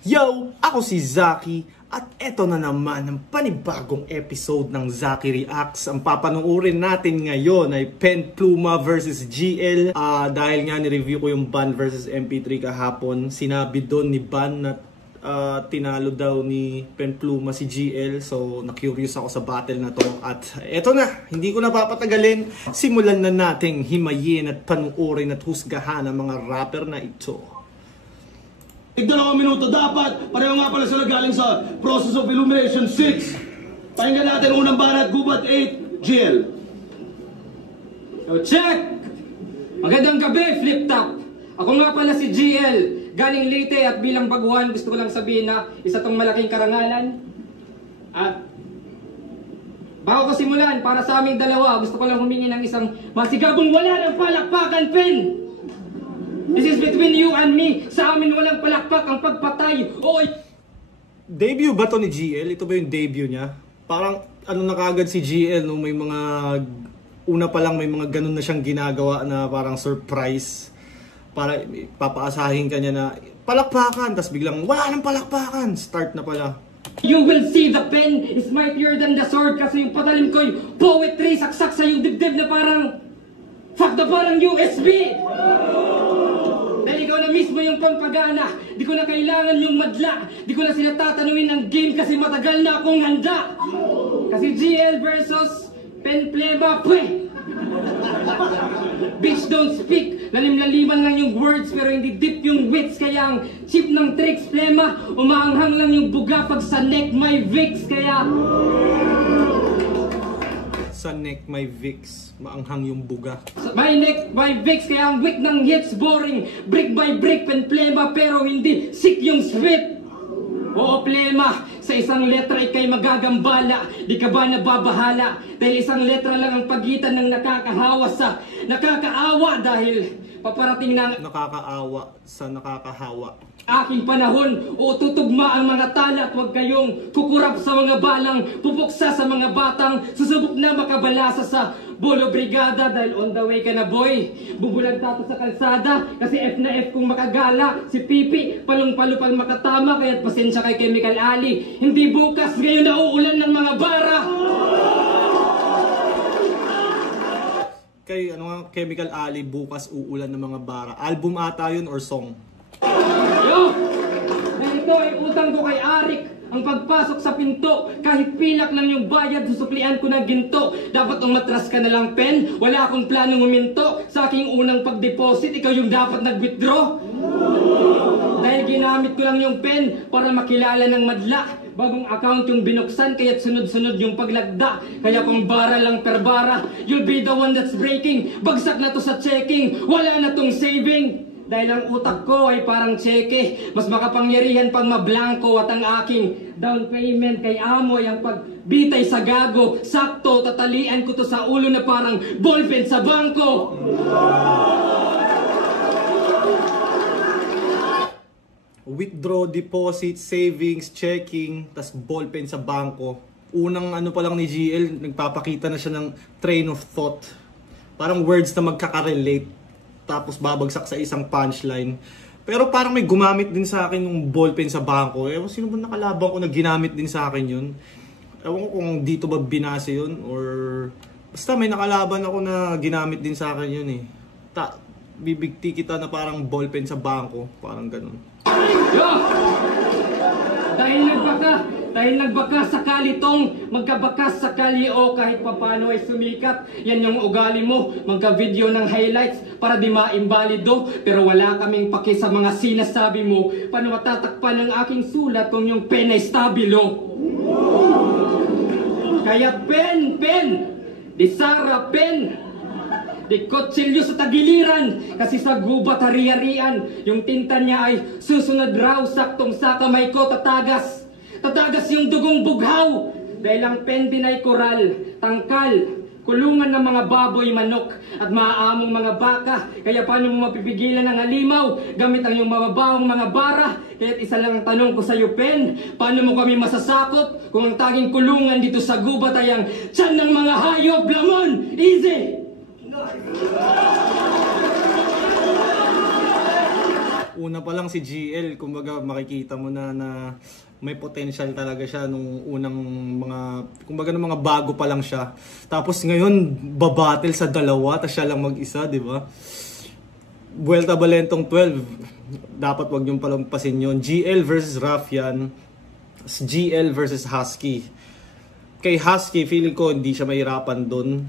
Yo! Ako si Zaki at eto na naman ang panibagong episode ng Zaki Reacts. Ang papanuorin natin ngayon ay Pen Pluma vs GL. Dahil nga ni-review ko yung Ban vs MP3 kahapon, sinabi doon ni Ban na tinalo daw ni Pen Pluma si GL. So na-curious ako sa battle na to. At eto na, hindi ko na papatagalin. Simulan na nating himayin at panuorin at husgahan ang mga rapper na ito. 2 minuto dapat. Pareho nga pala sila galing sa Process of Illumination 6. Pakinggan natin unang banat, Gubat 8, GL. So check! Magandang gabi, Flip Top. Ako nga pala si GL, galing Leyte at bilang baguhan gusto ko lang sabihin na isa tong malaking karangalan. At bago ko simulan, para sa aming dalawa, gusto ko lang humingi ng isang masigabong wala ng palakpakan, Pen! This is between you and me. Sa amin walang palakpak ang pagpatay. Oy! Debut ba to ni GL? Ito ba yung debut niya? Parang ano na kagad si GL nung may mga una pa lang may mga ganun na siyang ginagawa na parang surprise. Para papaasahin ka niya na palakpakan, tapos biglang wala nang palakpakan. Start na pala. You will see the pen is mightier than the sword kasi yung patalim ko'y poetry, saksak sa yung dibdib na parang fuck the parang USB. Dahil ikaw na mismo yung pampagana. Di ko na kailangan yung madla. Di ko na sila tatanungin ng game kasi matagal na akong handa. Kasi GL versus Pen Pluma, pwe! Bitch don't speak. Lalim-laliman lang yung words pero hindi deep yung wits. Kaya ang cheap ng tricks, Plema, umaanghang lang yung buga pag sa neck may Vicks. Kaya Sa neck may Vicks, maanghang yung buga. my neck, my Vicks, kaya ang weak ng hits boring. Brick by brick, Pen Pluma, pero hindi sick yung spit. Oo, Plema, sa isang letra ikay magagambala. Di ka ba nababahala? Dahil isang letra lang ang pagitan ng nakakahawa sa nakakaawa. Dahil paparating na Nakakaawa sa nakakahawa. aking panahon o tutugma ang mga tala at huwag kayong kukurap sa mga balang, pupuksa sa mga batang susubok na makabalasa sa Bolo Brigada. Dahil on the way ka na, boy, bubulag tato sa kalsada kasi F na F kung makagala. Si Pipi palong-palo pang makatama kaya't pasensya kay Chemical Ali. Hindi bukas, ngayon na uulan ng mga bara. Kay ano nga, Chemical Ali, bukas uulan ng mga bara. Album ata yun or song? Yo! Dahil ito ay utang ko kay Arik. Ang pagpasok sa pinto, kahit pilak lang yung bayad, susuklian ko ng ginto. Dapat umatras ka na lang, Pen. Wala akong planong uminto. Sa aking unang pag-deposit, ikaw yung dapat nag-withdraw. Dahil ginamit ko lang yung pen para makilala ng madla. Bagong account yung binuksan, kaya't sunod-sunod yung paglagda. Kaya kung bara lang per bara, you'll be the one that's breaking. Bagsak na to sa checking, wala na tong saving. Dahil ang utak ko ay parang tseke, mas makapangyarihan pag mablangko. At ang aking down payment kay Amoy ang pagbitay sa gago. Sakto, tatalian ko to sa ulo na parang ballpen sa bangko. Withdraw, deposit, savings, checking, tas ballpen sa bangko. Unang ano pa lang ni GL, nagpapakita na siya ng train of thought. Parang words na magkaka-relate. Tapos babagsak sa isang punchline. Pero parang may gumamit din sa akin ng ballpen sa bangko. Ewan sino ba nakalabang ko na ginamit din sa akin yun. Ewan ko kung dito ba binase yun or basta may nakalaban ako na ginamit din sa akin yun eh. Bibigti kita na parang ballpen sa bangko. Parang ganun. Yo! Dahil nagbaka sakali tong magkabakas sakali o kahit papano ay sumikat. Yan yung ugali mo, magka-video ng highlights para di maimbalido. Pero wala kaming paki sa mga sinasabi mo. Paano matatakpan ang aking sulat kung yung pen ay stabilo? Kaya pen, di Sara pen, di kotsilyo sa tagiliran. Kasi sa gubat hari-harian, yung tinta niya ay susunod raw. Saktong sa kamay ko tatagas yung dugong bughaw. Dahil ang pen din ay koral, tangkal, kulungan ng mga baboy, manok at maaamong mga baka. Kaya paano mo mapipigilan ang halimaw gamit ang iyong mababahong mga bara? Kaya't isa lang ang tanong ko sa iyo, Pen, paano mo kami masasakop kung ang tanging kulungan dito sa gubat ay ang tiyan ng mga hayop? Lamon! Easy! Una pa lang si GL, kumbaga makikita mo na may potential talaga siya nung unang mga, kumbaga nung mga bago pa lang siya. Tapos ngayon, babattle sa dalawa, tapos siya lang mag-isa, di ba? Vuelta Balentong 12, dapat wag niyong palampasin yun. GL versus Raffian, GL versus Husky. Kay Husky, feeling ko hindi siya mahirapan doon.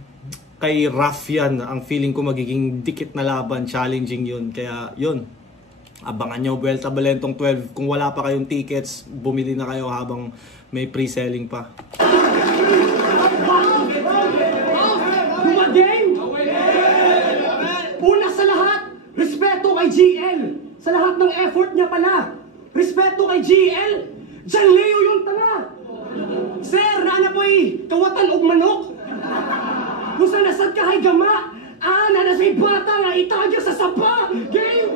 Kay Raffian, ang feeling ko magiging dikit na laban, challenging yun. Kaya yun, abangan nyo, Vuelta Balentong 12. Kung wala pa kayong tickets, bumili na kayo habang may pre-selling pa. Dumating! Una sa lahat, respeto kay GL. Sa lahat ng effort niya pala. Respeto kay GL. Diyan Leo yung tanga. Sir, naana po kawatan og manok. Kung saan nasad ka hay gama, nanasay bata nga itagya sa sapa. Game!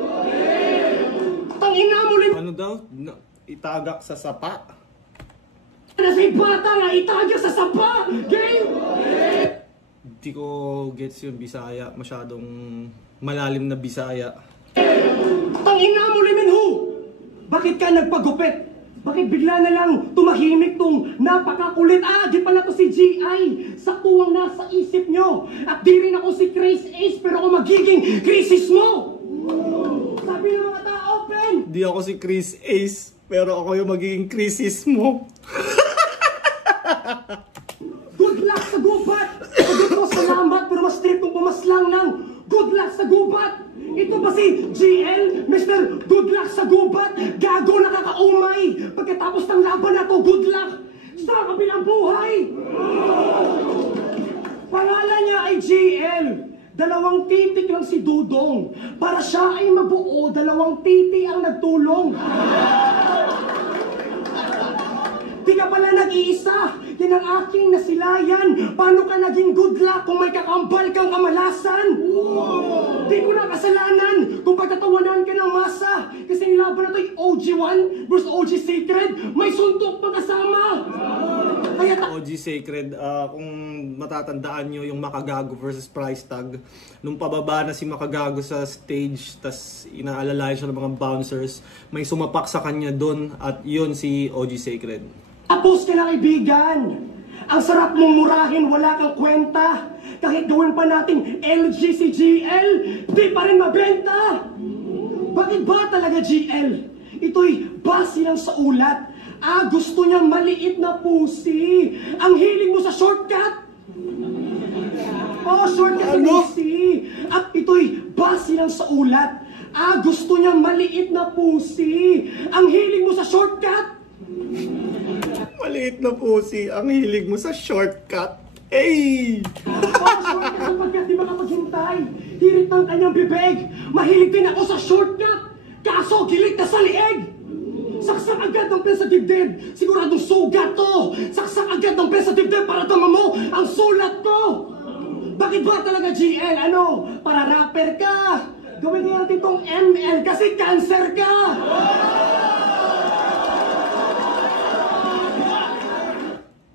Tangina mo rin. Ano daw? Itagak sa sapa? Nasay bata nga itagya sa sapa. Game! Hindi ko gets yun, Bisaya. Masyadong malalim na Bisaya. Tangina mo rin hu! Bakit ka nagpagupit? Bakit bigla na lang tumahimik tong napakakulit? Di pala to si GI. Saktuwang nasa isip nyo. At di rin ako si Chris Ace, pero ako magiging crisis mo. Sabi ng mga tao, Pen. Di ako si Chris Ace, pero ako yung magiging crisis mo. Good luck sa gubat. Sagot ko salamat, pero mas trip kong pumaslang ng good luck sa gubat. Ito ba si GL, Mr. Good Luck sa gubat? Gago, nakakaumay. Pagkatapos ng laban na to, good luck sa kabilang buhay. Pangalan niya ay GL. 2 titik lang si Dudong. Para siya ay mabuo, 2 titi ang nagtulong. Di ka pala nag-iisa. Yan ang aking nasilayan. Paano ka naging good luck kung may kakambal kang kamalasan? Di ko na kasalanan kung pagtatawanan ka ng masa. Kasi nilaban na ito'y OG1 versus OG Sacred. May suntok pa kasama. Kaya OG Sacred, kung matatandaan nyo yung Makagago versus Price Tag, nung pababa na si Makagago sa stage, tas inaalalayan siya ng mga bouncers, may sumapak sa kanya doon, at yun si OG Sacred. tapos ka na kaibigan. Ang sarap mong murahin, wala kang kwenta. Kahit gawin pa natin LG si GL, di pa rin mabenta. Bakit ba talaga GL? Ito'y base lang sa ulat. Gusto niyang maliit na pusi. Ang hiling mo sa shortcut. Shortcut si pusi. At ito'y base lang sa ulat. Gusto niyang maliit na pusi. Ang hiling mo sa shortcut. Maliit na pusi, ang hilig mo sa shortcut. Hey! Shortcut sapagkat di makapaghintay. Hirit ng kanyang bibig. Mahilig din ako sa shortcut. Kaso gilit na sa lieg. Saksak agad ng pesa dibdib. Siguradong sugat to. Saksak agad ng pesa dibdib para tama mo ang sulat ko. Bakit ba talaga GL? Para rapper ka. Gawin niya natin itong ML kasi cancer ka.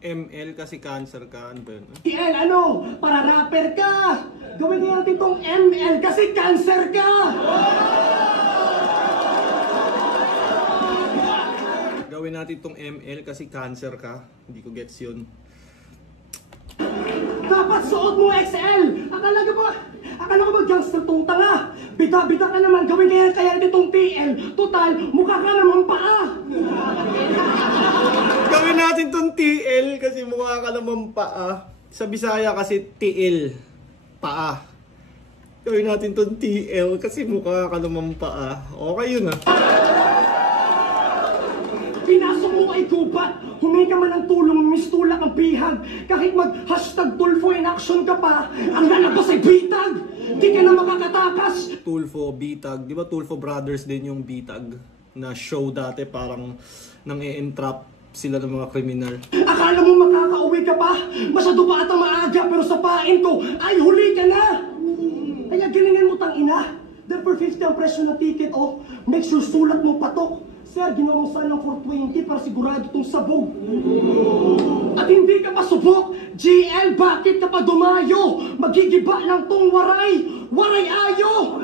ML kasi cancer ka, ano ba yun? GL, para rapper ka. Gawin niya natin itong ML kasi cancer ka. Gawin natin itong ML kasi cancer ka. Hindi ko gets yun. Dapat suot mo XL. Akala ko ba gangster tong tanga? Bita-bita ka naman. Gawin kaya itong TL. Total, mukha ka naman paa. Gawin natin itong TL kasi mukha ka naman paa. Sa Bisaya kasi TL, paa. Gawin natin itong TL kasi mukha ka naman paa. Okay yun Pinasok mo kay gubat. Humingi ka man ng tulong, mistulak ang bihag. Kahit mag-hashtag Tulfo in action ka pa, ang lalabas ay bitag. Di ka na makakatakas. Tulfo, Bitag. Di ba Tulfo Brothers din yung Bitag? Na show dati parang nang-e-entrap sila ng mga kriminal. Akala mo makakauwi ka pa? Masyado pa ata maaga, pero sa pain ko ay huli ka na. Kaya galingan mo tangina. Dahil for 50 ang presyo ng ticket, make sure sulat mo patok. Sir, ginawa mo sana ng 420 para sigurado itong sabog. At hindi ka pa subok. GL, bakit ka pa dumayo? Magigiba lang tong waray. Waray ayo!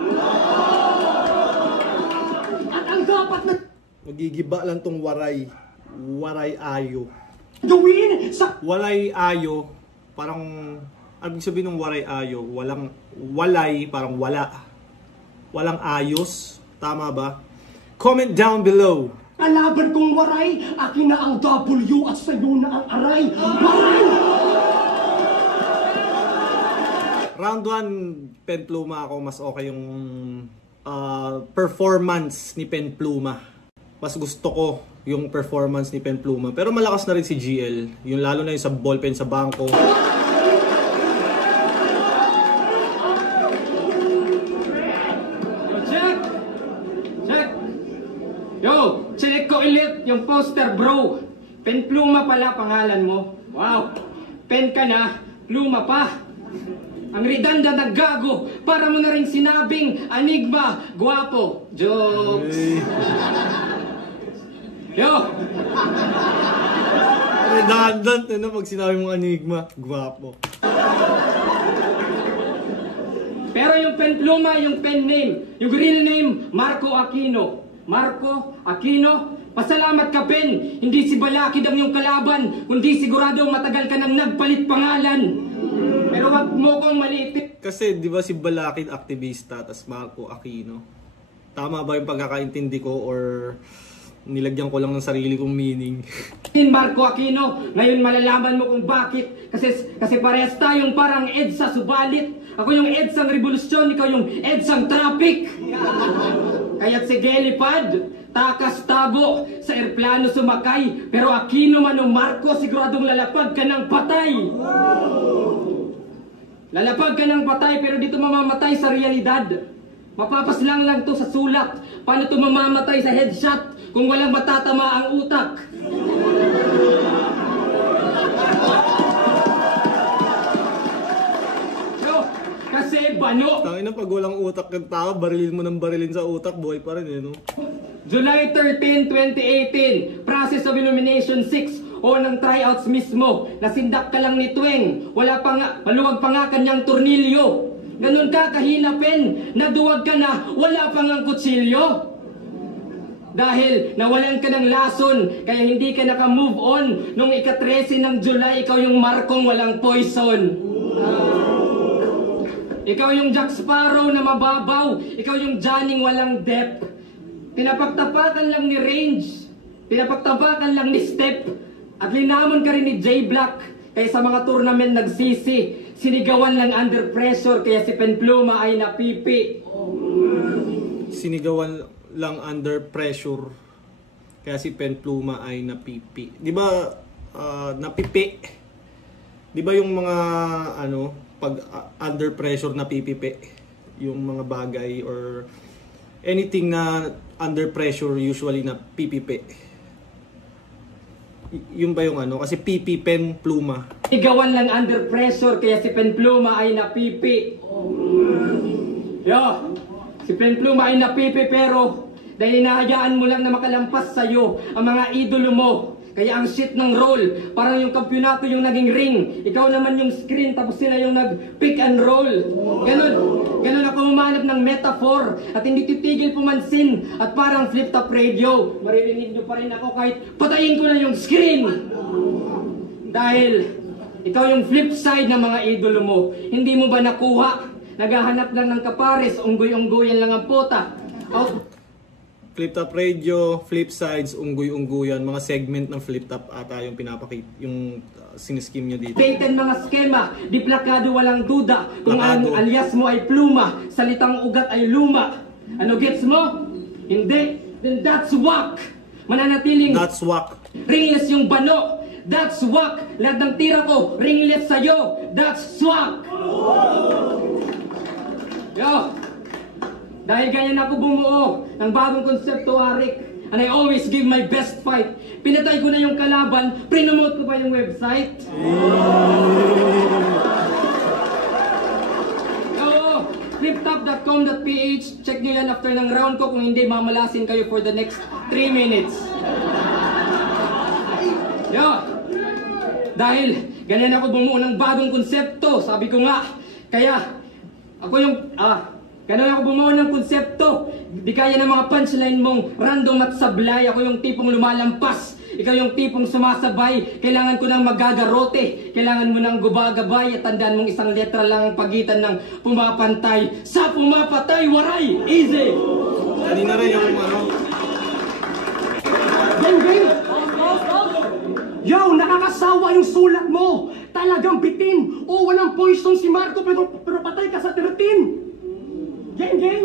dapat na Magigiba lang tong waray. Waray ayo. gawin sa Walay ayo, parang, ibig sabihin ng waray ayo, walay, parang wala. Walang ayos. Tama ba? Comment down below. kalaban kong waray. Akin na ang W at sa'yo na ang aray. Waray! Round 1, Pen Pluma ako. Mas okay yung performance ni Pen Pluma. Mas gusto ko yung performance ni Pen Pluma. Pero malakas na rin si GL. Yung lalo na yung sa ballpen sa bangko. Check! Check! Yo, check ko ulit yung poster, bro. Pen Pluma pala pangalan mo. Wow! Pen ka na, Pluma pa. Ang redundant na gago, para mo na rin sinabing Enigma, guwapo. Jokes. Hey. Yo! Redundant pag sinabi mong Enigma. Gwapo. Pero yung Pen Pluma, yung pen name, yung real name, Marco Aquino. Marco Aquino, pasalamat ka, Pen. Hindi si Balakid ang iyong kalaban, kundi sigurado matagal ka nang nagpalit pangalan. Pero wag mo kong maliipit. Kasi di ba si Balakid aktivista, tas Marco Aquino? Tama ba yung pagkakaintindi ko or nilagyan ko lang ng sarili kong meaning? Marco Aquino, ngayon malalaman mo kung bakit. Kasi parehas tayong parang EDSA subalit. Ako yung EDSA ng revolusyon, ikaw yung EDSA ng traffic. Kaya't sige, lipad, takas tabo, sa airplano sumakay. Pero Aquino man o Marco, siguradong lalapag ka ng patay. Lalapag ka ng patay pero dito mamamatay sa realidad. Mapapaslang lang to sa sulat. Paano to mamamatay sa headshot kung walang matatama ang utak? Yo, kasi bano. Tangina, pag walang utak ng tao, barilin mo ng barilin sa utak, buhay pa rin no? July 13, 2018, process of illumination 6 o ng tryouts mismo. Nasindak ka lang ni Tweng. Maluwag pa nga kanyang tornilyo. Ganun ka kahina, Pen. Naduwag ka na, wala pang ang kutsilyo. Dahil nawalan ka ng lason, kaya hindi ka naka-move on. Nung ika-13 ng July, ikaw yung Markong walang poison. Ikaw yung Jack Sparrow na mababaw. Ikaw yung Johnny walang depth. Pinapagtapakan lang ni Range. Pinapagtapakan lang ni Step. At linamon ka rin ni J Black. Kaya sa mga tournament nagsisi. Sinigawan lang under pressure. Kaya si Pen Pluma ay napipi. Sinigawan lang under pressure. Kaya si Pen Pluma ay napipi. Di ba, napipi? Di ba yung mga, pag under pressure napipipi? Yung mga bagay or anything na under pressure usually napipipi. Yung ba yung kasi pipi, pen, pluma. Sinigawan lang under pressure. Kaya si Pen Pluma ay napipi. Yo, si Pen Pluma ay napipi pero dahil hinahayaan mo lang na makalampas sa'yo ang mga idolo mo. Kaya ang shit ng role, parang yung kampyonato yung naging ring. Ikaw naman yung screen, tapos sila yung nag-pick and roll. Ganun ako humanap ng metaphor at hindi titigil pumansin at parang flip-top radio. Maririnig nyo pa rin ako kahit patayin ko na yung screen. Dahil ikaw yung flip side ng mga idolo mo. Hindi mo ba nakuha? Naghahanap lang ng kapares, unggoy-unggoyan lang ang pota. Flip-top radio, flip sides, unggoy-unggoyan, mga segment ng flip-top ata yung pinapakita, yung siniskim nyo dito. Baitan mga skema, di plakado walang duda. Kung ang alias mo ay pluma, salitang ugat ay luma. Ano gets mo? Hindi. Then that's whack. Mananatiling That's whack. ringless yung bano. That's whack. Lahat ng tira ko, ringless sa'yo. That's swak. Yo. Dahil ganyan ako bumuo ng bagong konsepto, Arik. And I always give my best fight. Pinatay ko na yung kalaban, prinomote ko pa yung website. Oo, fliptop.com.ph. Check nyo yan after ng round ko. Kung hindi, mamalasin kayo for the next 3 minutes. Yo, dahil ganyan ako bumuo ng bagong konsepto. Sabi ko nga, kaya ako yung... Ganun ako bumuo ng konsepto. Di kaya ng mga punchline mong random at sablay. Ako yung tipong lumalampas. Ikaw yung tipong sumasabay. Kailangan ko ng magagarote. Kailangan mo ng gubagabay. At tandaan mong isang letra lang ang pagitan ng pumapantay sa pumapatay. Waray! Easy! Kanina rin yung ano. Gang! Yo, nakakasawa yung sulat mo. Talagang bitin. O walang poison si Marco pero patay ka sa 13. Gang!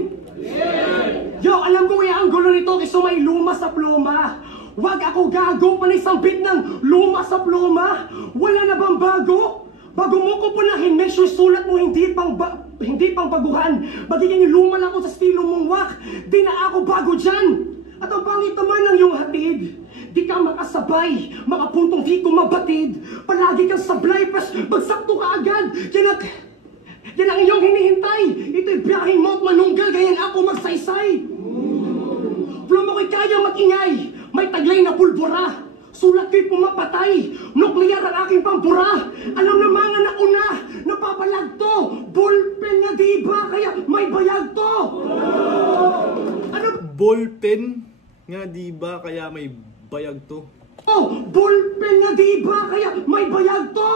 Yo, alam ko kaya ang gulo nito kasi may luma sa pluma. Wag ako gago, panay sambit ng luma sa pluma. Wala na bang bago? Bago mo ko punahin, make sure sulat mo hindi pang baguhan. Magiging luma lang ako sa estilo mong wak. Di na ako bago dyan. At ang pangit naman ng iyong hatid. Di ka makasabay, mga puntong di ko mabatid. Palagi kang sablay, pas bagsakto ka agad. Yan ang iyong hinihintay. Ito'y biyahe mo at manunggal, ganyan ako magsaysay. Flow mo ko'y kaya mag-ingay. May taglay na pulbura. Sulat ko'y pumapatay. Nuklear ang aking pambura. Alam na mga nauna, napapalag to. Ballpen nga diba, kaya may bayag to. Ano? Ballpen nga diba, kaya may bayag to. Oh, ballpen nga diba, kaya may bayag to.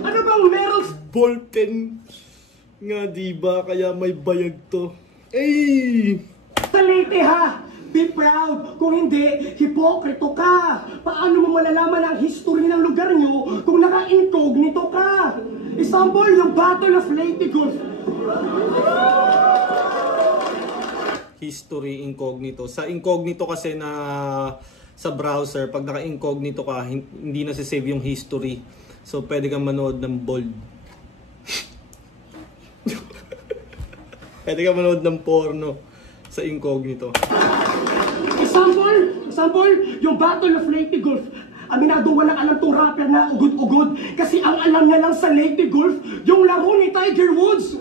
Ano bang meron? Ballpen nga diba, kaya may bayag to. Ay! Salite ha! Be proud! Kung hindi, hipokrito ka! Paano mo malalaman ang history ng lugar nyo kung naka-incognito ka? Example, yung Battle of Leyte Gulf. History incognito. Sa incognito kasi na sa browser, pag naka-incognito ka, hindi na save yung history. So, pwede kang manood ng bold. Pwede kang manood ng porno sa incognito. Example, yung Battle of Leyte Gulf. Aminado walang alam tong rapper na ugod-ugod kasi ang alam niya lang sa Leyte Gulf, yung laro ni Tiger Woods.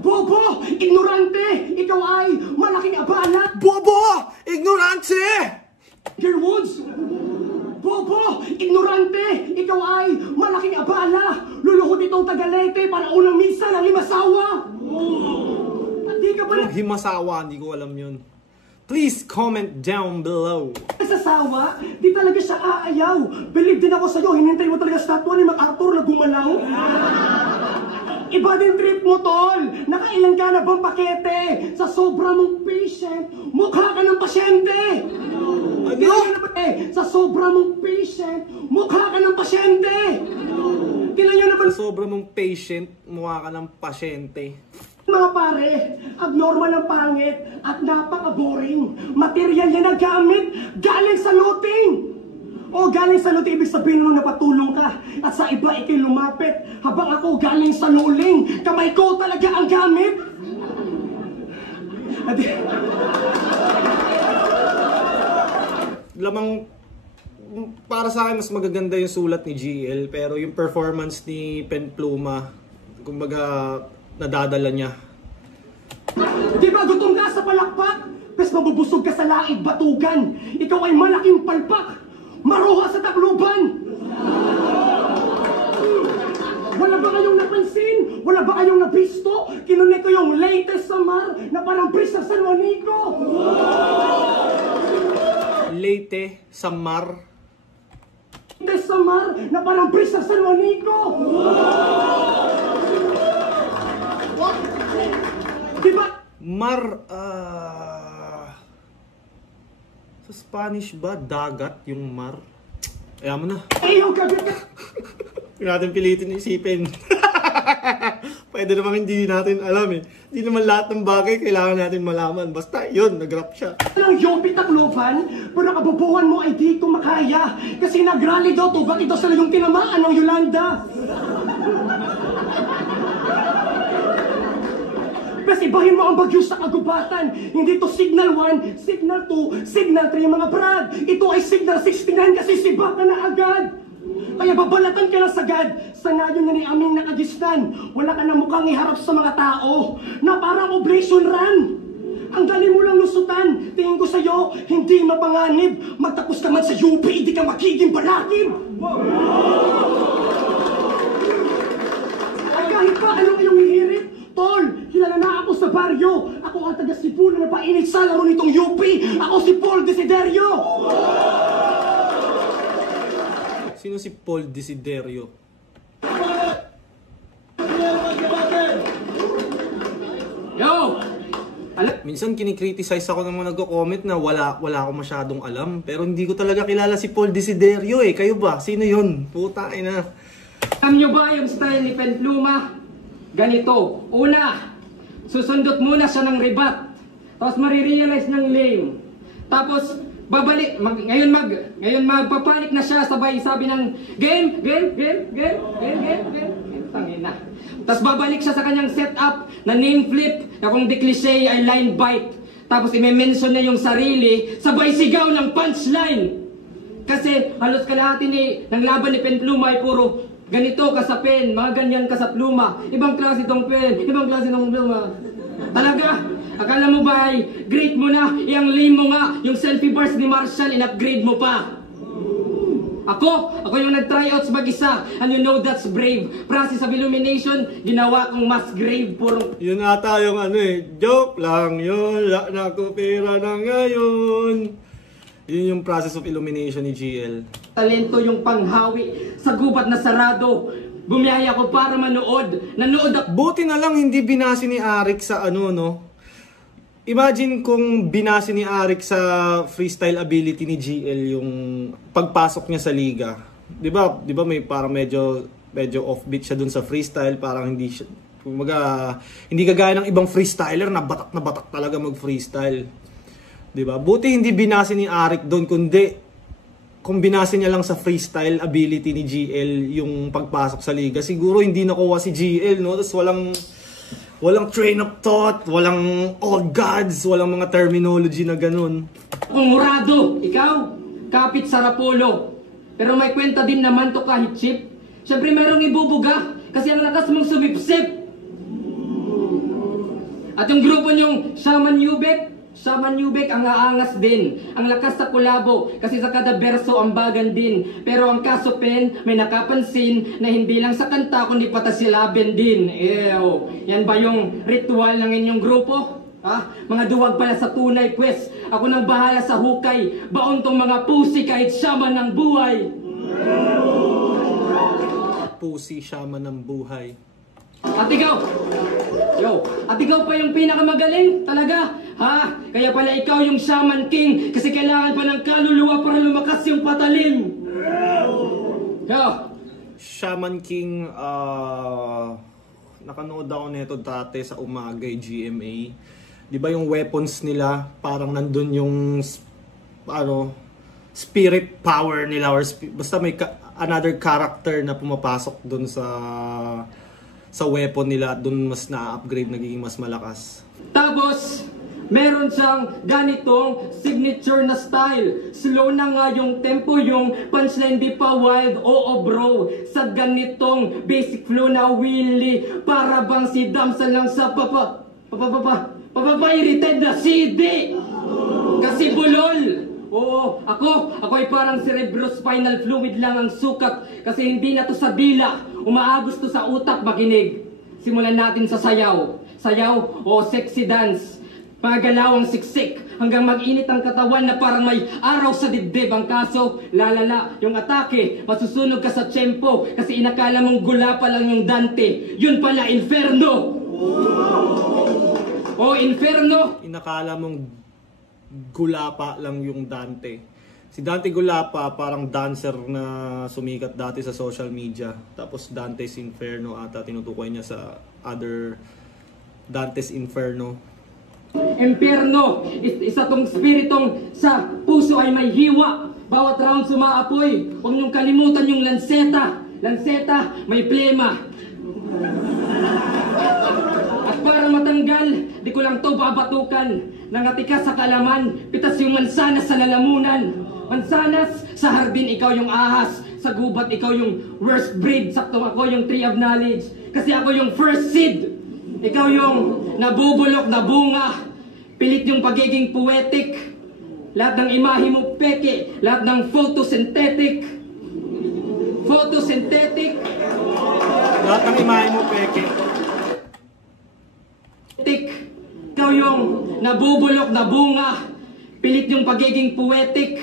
Bobo! Ignorante! Ikaw ay malaking abala! Bobo! Ignorante! Tiger Woods! Bobo! Ignorante! Ikaw ay malaking abala! Luluhod itong Tagalete para unang misa ng Limasawa! At di ka ba Himasawa, hindi ko alam yun. Please comment down below. nasasawa? Di talaga siya aayaw. Believe din ako sa'yo, hinintay mo talaga statwa ni MacArthur na gumalaw. Iba din trip mo, tol. Nakailan ka na bang pakete? Sa sobra mong patient, mukha ka ng pasyente. Ano? Sa sobra mong patient, mukha ka ng pasyente. Kailan nyo na ba? Sa sobra mong patient, mukha ka ng pasyente. Mga pare, abnormal ang pangit at napaka-boring. Material yan na gamit, galing sa looting. O galing sa looting, ibig sabihin nung napatulong ka. At sa iba, ikay lumapit. Habang ako galing sa luling, kamay ko talaga ang gamit. Lamang, para sa akin, mas magaganda yung sulat ni GL. Pero yung performance ni Pen Pluma, kumbaga, nadadala niya. Di ba gutom ka sa palakpak? Pes mabubusog ka sa laig batugan. Ikaw ay malaking palpak. Maruha sa takluban. Wala ba kayong napansin? Wala ba kayong nabisto? Kinunik ko yung latest Samar na parang bris sa San Juanico. Leyte, Samar. Latest Samar na parang bris sa San Juanico. Diba? Sa Spanish ba, dagat yung mar? Ayaw mo na. Ayaw ka. Hindi natin pilitin isipin. Pwede naman hindi natin alam eh. Hindi naman lahat ng bagay kailangan natin malaman. Basta yun, nag-rap siya. Ang Yopi Tacloban, pero kabubuhan mo ay di ko makaya. Kasi nag-rally daw to, bakit daw sila yung tinamaan ng Yolanda? Mas ibahin mo ang bagyo sa kagubatan. Hindi to signal 1, signal 2, signal 3 mga brad. Ito ay signal 69 kasi siba ka na agad. Kaya babalatan ka na sagad. Sa ngayon na ni aming nakagistan. Wala ka na mukhang iharap sa mga tao na parang oblation run. Ang galing mo lang lusutan. Tingin ko sa'yo, hindi mapanganib. Magtapos ka man sa UP, hindi ka magiging balakib. At kahit pa anong iyong hihirit, tol, Kilala na ako sa baryo. Ako ang taga Cebu na napainit sa laro nitong UP. Ako si Paul Desiderio. Sino si Paul Desiderio? Yo! Minsan kinikriticize ako ng mga nagko-comment na wala ako masyadong alam. Pero hindi ko talaga kilala si Paul Desiderio eh. Kayo ba? Sino yun? Puta ina. Alam nyo ba yung style ni Penpluma? Ganito. Una, susundot muna siya ng ribat. Tapos marirealize ng lame. Tapos, babalik. Ngayon magpapanik na siya. Sabay sabi ng game. Tangina. Tapos babalik siya sa kanyang setup na name flip. Na kung di cliche ay line bite. Tapos i-mention na yung sarili. Sabay sigaw ng punchline. Kasi halos kalahati ng laban ni Penpluma ay puro ganito ka sa pen, mga ganyan ka sa pluma. Ibang klase tong pen, ibang klase tong pluma. Talaga, akala mo ba ay great mo na, iyang lame mo nga, yung selfie bars ni Marshall, in-upgrade mo pa. Ako yung nag-tryouts mag-isa, and you know that's brave. Process of illumination, ginawa kong mas grave, puro... Yun ata yung joke lang yun, naku pera na ngayon. Yun yung process of illumination ni GL. Talento yung panghawi sa gubat na sarado. Bumiyaya ko para manood. Nanood ako. Buti na lang hindi binasi ni Arik sa no? Imagine kung binasi ni Arik sa freestyle ability ni GL yung pagpasok niya sa liga. 'Di ba may parang medyo offbeat siya dun sa freestyle, parang hindi siya hindi kagaya ng ibang freestyler na batak talaga mag-freestyle. Diba? Buti hindi binasi ni Arik doon, kundi kung binasi niya lang sa freestyle ability ni GL yung pagpasok sa liga, siguro hindi nakuha si GL, no? Tapos walang train of thought, walang old gods, walang mga terminology na ganun. Kung murado, ikaw, kapit sa Rapolo. Pero may kwenta din naman to kahit chip. Siyempre merong ibubuga kasi ang lakas mong sumipsip. At yung grupo niyong Shaman Yubek ang aangas din. Ang lakas sa kulabo kasi sa kada berso ang bagan din. Pero ang kaso pen, may nakapansin na hindi lang sa kanta kundi pata silaben din. Yan ba yung ritual ng inyong grupo? Ha? Mga duwag pala sa tunay, pwes. Ako nang bahala sa hukay. Baon tong mga pusi kahit shaman ng buhay. Pusi, shaman ng buhay. At ikaw pa yung pinakamagaling, talaga, ha? Kaya pala ikaw yung Shaman King, kasi kailangan pa ng kaluluwa para lumakas yung patalim. Shaman King, nakanood ako nito dati sa Umagay GMA. Di ba yung weapons nila, parang nandun yung, spirit power nila, or basta may another character na pumapasok dun sa weapon nila, dun mas na-upgrade, nagiging mas malakas. Tapos, meron siyang ganitong signature na style. Slow na nga yung tempo, yung punchline di pa wild. Oo bro, sa ganitong basic flow na willy, para bang si Damsel lang sa papapirated na CD. Kasi bulol. Oo, ako ay parang cerebrospinal fluid lang ang sukat kasi hindi na to sa dila, umaagos to sa utak, makinig. Simulan natin sa sayaw. Sayaw o sexy dance. Mga galawang siksik hanggang mag-init ang katawan na parang may araw sa dibdib. Ang kaso, lalala, yung atake, masusunog ka sa tiyempo kasi inakala mong gula pa lang yung Dante. Yun pala, inferno! O, inferno! Inakala mong Gulapa lang yung Dante. Si Dante Gulapa parang dancer na sumikat dati sa social media. Tapos Dante's Inferno ata tinutukoy niya sa other Dante's Inferno. Impyerno, isa tong spiritong sa puso ay may hiwa. Bawat round sumaapoy. Huwag niyong kalimutan yung lanseta. Lanseta, may plema. At para matanggal, di ko lang to babatukan. Nangatika sa kalaman, pitas yung mansanas sa lalamunan. Mansanas, sa hardin ikaw yung ahas. Sa gubat ikaw yung worst breed. Saktong ako yung tree of knowledge. Kasi ako yung first seed. Ikaw yung nabubulok na bunga. Pilit yung pagiging poetic. Lahat ng imahe mo peke. Lahat ng photosynthetic. Photosynthetic. Lahat ng imahe mo peke. Ikaw yung nabubulok na bunga, pilit yung pagiging poetic,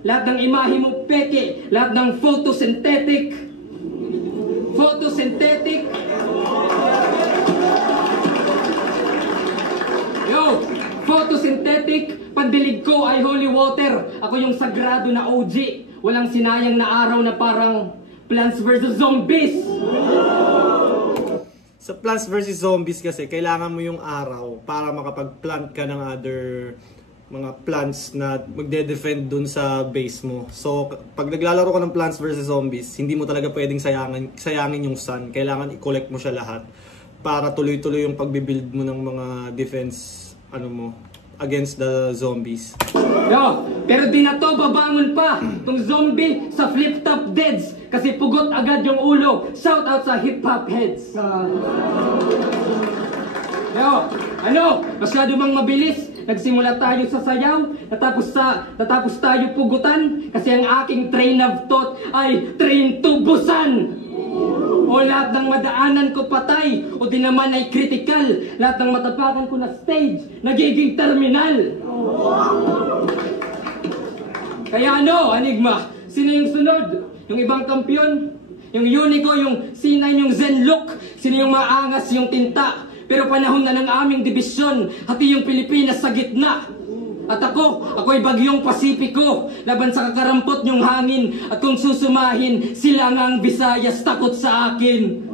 lahat ng imahe mo peke, lahat ng photosynthetic. Yo, photosynthetic, pandilig ko ay holy water. Ako yung sagrado na OG, walang sinayang na araw na parang Plants vs. Zombies. Sa Plants vs. Zombies kasi, kailangan mo yung araw para makapag-plant ka ng other mga plants na magde-defend dun sa base mo. So, pag naglalaro ka ng Plants vs. Zombies, hindi mo talaga pwedeng sayangin yung sun. Kailangan i-collect mo siya lahat para tuloy-tuloy yung pagbibuild mo ng mga defense against the zombies. Yo, pero di na to babangon pa tong zombie sa flip-top deads kasi pugot agad yung ulo. Shout out sa hip-hop heads. Yo, masyado mang mabilis. Nagsimula tayo sa sayaw, natapos tayo pugutan kasi ang aking train of thought ay train to Busan. O lahat ng madaanan ko patay, o di naman ay critical. Lahat ng matapakan ko na stage, nagiging terminal. Kaya Enigma, sino yung sunod? Yung ibang kampiyon? Yung Unico, yung C9, yung Zen look? Sino yung maangas, yung tinta? Pero panahon na ng aming dibisyon, hati yung Pilipinas sa gitna. At ako'y bagyong Pasipiko, laban sa kakarampot niyong hangin. At kung susumahin, sila nga ang Visayas takot sa akin.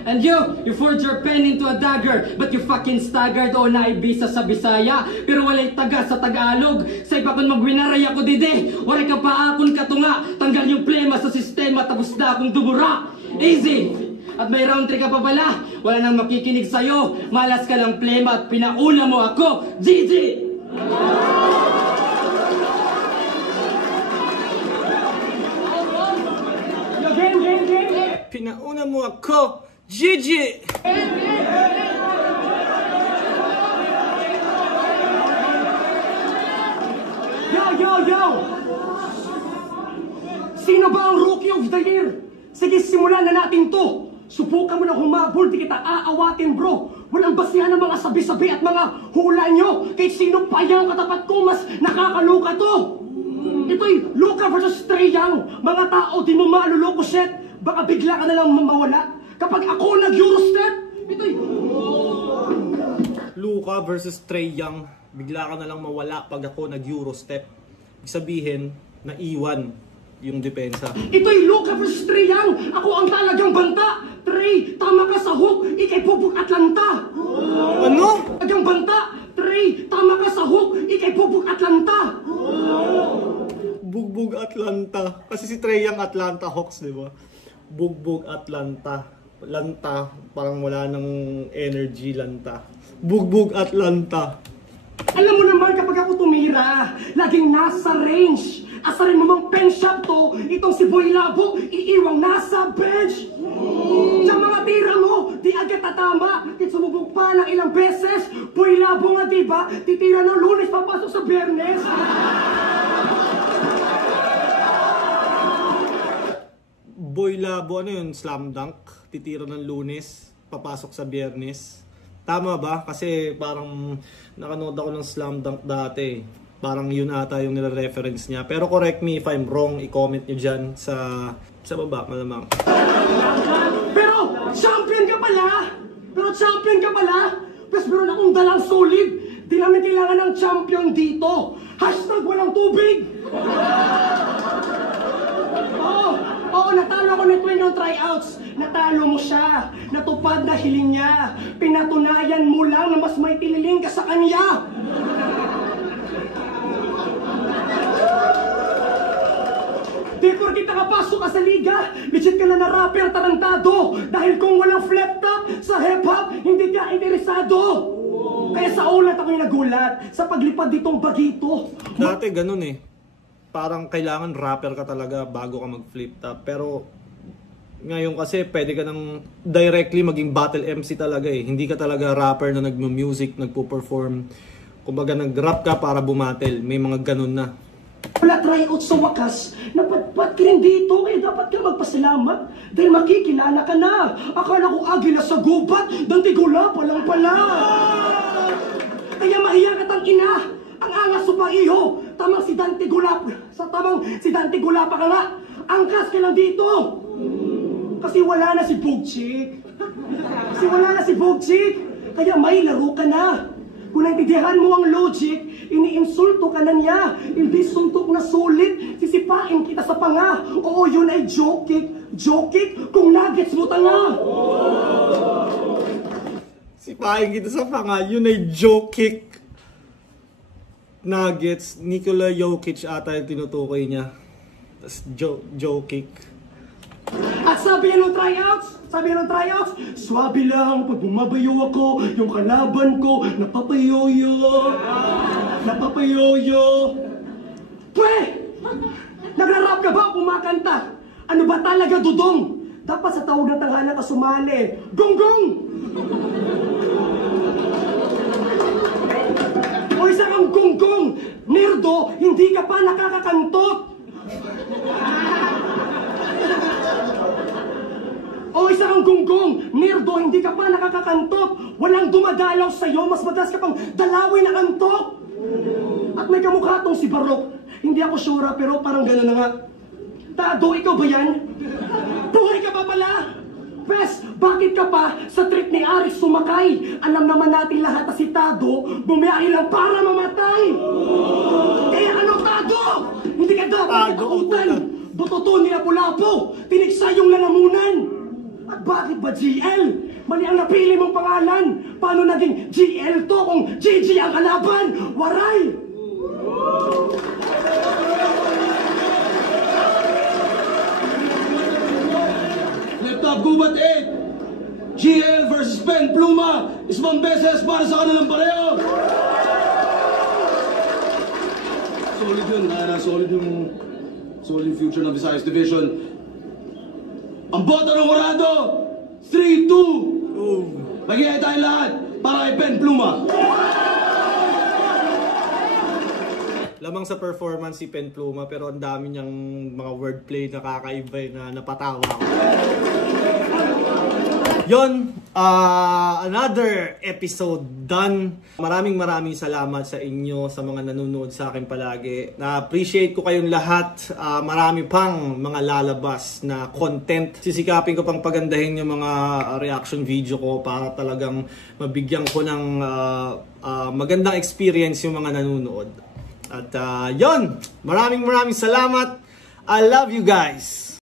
And you forged your pen into a dagger, but you fucking staggered o naibisa sa Bisaya. Pero walay taga sa Tagalog, sa iba kung magwinaray ako dide. Waray ka pa akong katunga, tanggal yung plema sa sistema, tapos na akong dumura. Easy! At may round 3 ka pa pala, wala nang makikinig sa'yo. Malas ka ng plema at pinauna mo ako. GG! Pinauna mo ako, Gigi! Yo! Sino ba ang Rookie of the Year? Sige, simulan na natin to. Subukan mo na humabol, di kita aawatin bro. Walang basihan ng mga sabi-sabi at mga hula nyo. Kahit sino pa yung katapat ko, mas nakakaluka to. Ito'y Luka versus Trae Young. Mga tao, di mo maluloko shit. Baka bigla ka na lang mawala. Kapag ako nag-Eurostep, ito'y... Luka versus Trae Young. Bigla ka na lang mawala pag ako nag-Eurostep. Ibig sabihin, naiwan yung depensa. Ito'y Luka versus Trae Young. Ako ang talagang banta. Trae, tama ka sa hook. Ika'y Pupuk Atlanta. Ano? Talagang banta. Trae, tama ka sa hook. Ika'y Pupuk Atlanta. Bugbog Atlanta. Kasi si Trae Young Atlanta Hawks, di ba? Bugbog Atlanta. Lanta. Parang wala nang energy, lanta. Bugbog Atlanta. Alam mo naman kapag ako tumira, laging nasa range. Asarin mo mang pen shop to, itong si Boy Labo, iiwang nasa bench. Sa mga tira mo, di agad tatama. Kahit sumubok pa ng ilang beses, Boy Labo nga diba, titira ng Lunes papasok sa Biyernes. Boy Labo, ano yun? Slam dunk? Titira ng Lunes, papasok sa Biyernes. Tama ba? Kasi parang nakanood ako ng Slam Dunk dati. Parang yun ata yung nire-reference niya. Pero correct me if I'm wrong, i-comment nyo dyan sa baba, malamang. Pero champion ka pala! Pero meron akong dalang solid. Di namin kailangan ng champion dito. Hashtag walang tubig! Oo, natalo ako ng Twin tryouts. Natalo mo siya. Natupad na hiling niya. Pinatunayan mo lang na mas may tiniling ka sa kanya. Di porkit nakapasok ka sa liga, legit ka na rapper tarantado. Dahil kung walang flip-top sa hip-hop, hindi ka interesado. Kaya sa ulat ako yung nagulat sa paglipad ditong bagito. Dati ganun eh. Parang kailangan rapper ka talaga bago ka mag-flip-top. Pero ngayon kasi pwede ka nang directly maging battle MC talaga eh. Hindi ka talaga rapper na nagmo-music, nagpo-perform. Kumbaga nag-rap ka para bumatel. May mga ganun na. Wala tryout sa wakas, napatpat ka rin dito, kaya dapat ka magpasalamat dahil makikilala ka na. Akala ko agila sa gubat, dantigula pa lang pala. Kaya mahiya ka tang ina, ang angas mo pa iho, tamang si Dante Gulap, si Dante Gulapa ka nga, angkas ka lang dito. Kasi wala na si Bugchik. Kaya may laro ka na. Kung naintindihan mo ang logic, iniinsulto ka na niya. Hindi suntok na sulit, sisipain kita sa panga. Oo, yun ay joke kick. Joke kick kung nuggets mo tanga. Sipahin kita sa panga, yun ay joke kick. Nuggets, Nikola Jokic ata yung tinutukoy niya. Tapos joke kick. At sabi ng tryouts, swabe lang pag bumabayo ako, yung kalaban ko, napapayoyo. Pwe! Nagrarap ka ba o kumakanta? Ano ba talaga, Dudong? Dapat sa tawag ng tanghalan ka sumali. Gonggong! O isa kang gonggong, nerdo, hindi ka pa nakakakantot. O isa kang gonggong, nerdo, hindi ka pa nakakakantot. Walang dumadalaw sa'yo, mas madalas ka pang dalawin na kantok. At may kamukha tong si Barok. Hindi ako sure, pero parang gano'n na nga. Tado, ikaw ba yan? Buhay ka ba pala? Pes, bakit ka pa sa trip ni Aris sumakay? Alam naman natin lahat na si Tado, bumiyahe lang para mamatay. Kaya ano, Tado? Hindi ka dapat katakutan. Butoto ni Lapu-Lapu, tiniksa yung lalamunan. At bakit ba GL? Mali ang napili mong pangalan. Paano naging GL to kung GG ang kalaban? Waray! Laptop Gubat 8, GL versus Pen Pluma, isang beses para sa kanilang pareho. Solid yun, solid future ng Visayas Division. Ang boto ng Horado, 3-2. Mag-iay tayo lahat para kay Pen Pluma. Lamang sa performance si Pen Pluma, pero ang dami niyang mga wordplay na kakaiba na napatawa ako. Yon, another episode done. Maraming salamat sa inyo, sa mga nanonood sa akin palagi. Na-appreciate ko kayong lahat. Marami pang mga lalabas na content. Sisikapin ko pang pagandahin yung mga reaction video ko para talagang mabigyan ko ng magandang experience yung mga nanonood. At yon, maraming salamat. I love you guys.